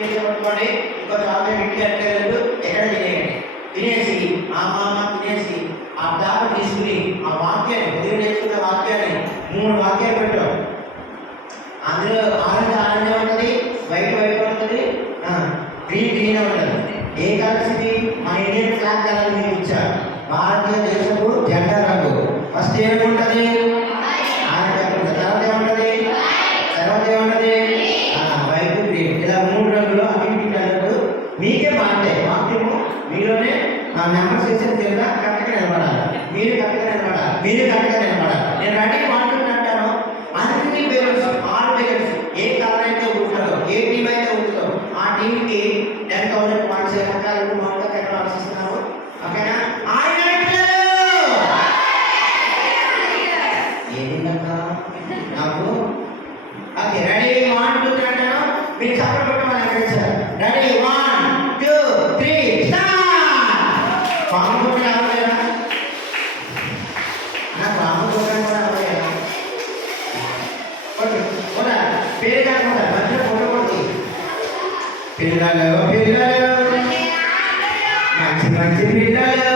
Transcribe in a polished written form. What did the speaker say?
పట్టుకోండి. ఇంకో చాక్లెట్ ఇంటికి అట్టలేదు ఎక్కడ తినేయండి. తినేసి ఆ మామ తినేసి ఆ దాప తీసుకుని ఆ వాక్యాన్ని ఉదయం నేర్చుకున్న వాక్యాన్ని 3 వాక్యాలు పెట్టాం. అందులో ఆరెంజ్ ఉంటుంది, వైట్ ఉంటుంది, గ్రీన్ ఉంటుంది. ఏ కలర్స్ ఇది? మన ఇండియన్ ఫ్లాగ్ కలర్ మీకు ఇచ్చారు. భారతీయ దేశపు జెండా రంగు. ఫస్ట్ ఏముంటుంది? ఆరెంజ్ ఉంటుంది. తర్వాత ఏముంటుంది? తర్వాత ఏముంటుంది? White green. ఇలా 3 రంగులు అన్నింటి కలర్లు మీకే బాగుంటాయి. మాకేమో మీలోనే నెంబర్స్ వేసిన కింద కరెక్ట్గా నిలబడాలి. మీరు కరెక్ట్గా నిలబడాలి. మీరు కరెక్ట్గా నిలబడాలి. నేను రెడీ మాట్లాడుతుంటాను. అన్ని పేరెంట్స్, ఆల్ పేరెంట్స్ ఏ కలర్ అయితే ఉంటుందో, ఏ టీం అయితే ఉంటుందో ఆ టీంకి 10,000 పాయింట్స్ రకాలు మామూలుగా ఎక్కడ ఆలోచిస్తున్నాము. ఓకేనా? ఏంటన్నా నాకు ఓకే రెడీ 1 2 3 అంటాను. మీరు చప్పట్లు కొట్టమని అనిపించారు. Ready 1 2 3 start. పాము కొట్టి రావలేదా? నా పాము కొట్టడం కూడా అవ్వలేదా? కూడా పేరు కాకుండా మధ్యలో కొట్టకూడదు. పిల్లలు పిల్లలు మంచి మంచి పిల్లలు